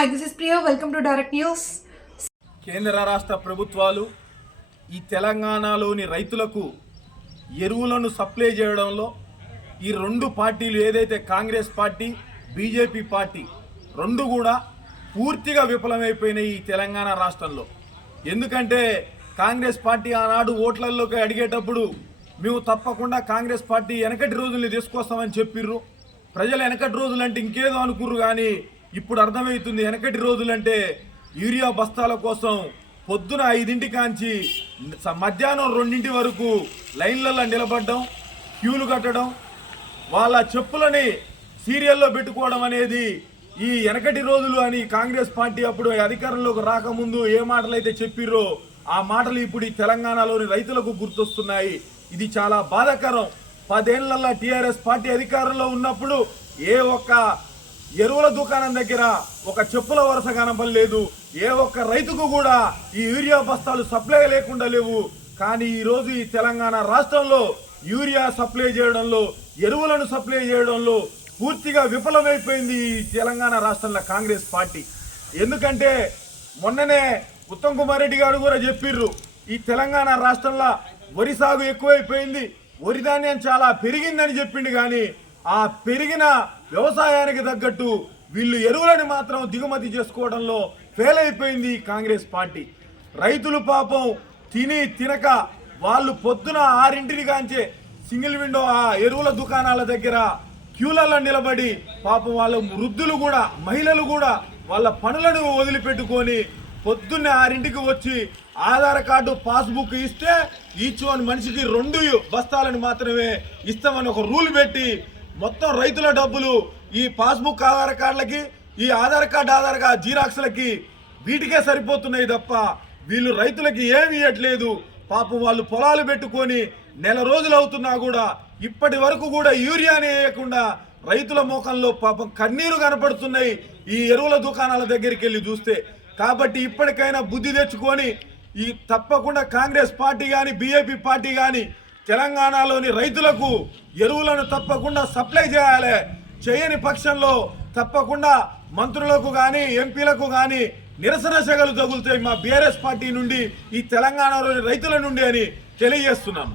Hi, this is Priya. Welcome to Direct News. కేంద్ర రాష్ట్ర ప్రభుత్వాలు ఈ తెలంగాణలోని రైతులకు ఎరువులను సప్లై చేయడంలో ఈ రెండు పార్టీలు ఏదైతే కాంగ్రెస్ పార్టీ బీజేపీ పార్టీ రెండు కూడా పూర్తిగా విఫలమైపోయినాయి ఈ తెలంగాణ రాష్ట్రంలో. ఎందుకంటే కాంగ్రెస్ పార్టీ ఆనాడు ఓట్లల్లోకి అడిగేటప్పుడు మేము తప్పకుండా కాంగ్రెస్ పార్టీ వెనకటి రోజుల్ని తీసుకొస్తామని చెప్పిర్రు. ప్రజలు వెనకటి రోజులంటే ఇంకేదో అనుకుర్రు, కానీ ఇప్పుడు అర్థమవుతుంది వెనకటి రోజులంటే యూరియా బస్తాల కోసం పొద్దున 5 కాంచి మధ్యాహ్నం 2 వరకు లైన్లలో నిలబడడం, క్యూలు కట్టడం, వాళ్ళ చెప్పులని సీరియల్లో పెట్టుకోవడం అనేది ఈ వెనకటి రోజులు అని కాంగ్రెస్ పార్టీ అప్పుడు అధికారంలోకి రాకముందు ఏ మాటలు అయితే చెప్పిర్రో ఆ మాటలు ఇప్పుడు ఈ తెలంగాణలోని రైతులకు గుర్తొస్తున్నాయి. ఇది చాలా బాధాకరం. 10 ఏళ్లలో టీఆర్ఎస్ పార్టీ అధికారంలో ఉన్నప్పుడు ఏ ఒక్క ఎరువుల దుకాణం దగ్గర ఒక చెప్పుల వరుస కనపడలేదు. ఏ ఒక్క రైతుకు కూడా ఈ యూరియా బస్తాలు సప్లై లేకుండా లేవు. కానీ ఈరోజు ఈ తెలంగాణ రాష్ట్రంలో యూరియా సప్లై చేయడంలో, ఎరువులను సప్లై చేయడంలో పూర్తిగా విఫలమైపోయింది ఈ తెలంగాణ రాష్ట్రంలో కాంగ్రెస్ పార్టీ. ఎందుకంటే మొన్ననే ఉత్తమ్ కుమార్ రెడ్డి గారు కూడా చెప్పిర్రు, ఈ తెలంగాణ రాష్ట్రంలో వరి సాగు ఎక్కువైపోయింది, వరి ధాన్యం చాలా పెరిగిందని చెప్పిండు. కానీ ఆ పెరిగిన వ్యవసాయానికి తగ్గట్టు వీళ్ళు ఎరువులను మాత్రం దిగుమతి చేసుకోవడంలో ఫెయిల్ అయిపోయింది కాంగ్రెస్ పార్టీ. రైతులు పాపం తినక వాళ్ళు పొద్దున 6 కాంచే సింగిల్ విండో ఆ ఎరువుల దుకాణాల దగ్గర క్యూలలో నిలబడి పాపం వాళ్ళ వృద్ధులు కూడా, మహిళలు కూడా వాళ్ళ పనులను వదిలిపెట్టుకొని పొద్దున్నే 6 వచ్చి ఆధార్ కార్డు పాస్బుక్ ఇస్తే ఈచ్ వన్ మనిషికి 2 బస్తాలను మాత్రమే ఇస్తామని ఒక రూల్ పెట్టి మొత్తం రైతుల డబ్బులు ఈ పాస్బుక్ ఆధార్ కార్డులకి, ఈ ఆధార్ కార్డు జీరాక్స్లకి వీటికే సరిపోతున్నాయి తప్ప వీళ్ళు రైతులకి ఏమి ఇవ్వట్లేదు. పాపం వాళ్ళు పొలాలు పెట్టుకొని నెల రోజులు అవుతున్నా కూడా ఇప్పటి వరకు కూడా యూరియానే వేయకుండా రైతుల ముఖంలో పాపం కన్నీరు కనపడుతున్నాయి ఈ ఎరువుల దుకాణాల దగ్గరికి వెళ్ళి చూస్తే. కాబట్టి ఇప్పటికైనా బుద్ధి తెచ్చుకొని ఈ తప్పకుండా కాంగ్రెస్ పార్టీ కానీ బీజేపీ పార్టీ కానీ తెలంగాణలోని రైతులకు ఎరువులను తప్పకుండా సప్లై చేయాలి. చేయని పక్షంలో తప్పకుండా మంత్రులకు కానీ ఎంపీలకు కానీ నిరసన సెగలు తగులుతాయి మా బీఆర్ఎస్ పార్టీ నుండి, ఈ తెలంగాణలోని రైతుల నుండి అని తెలియజేస్తున్నాము.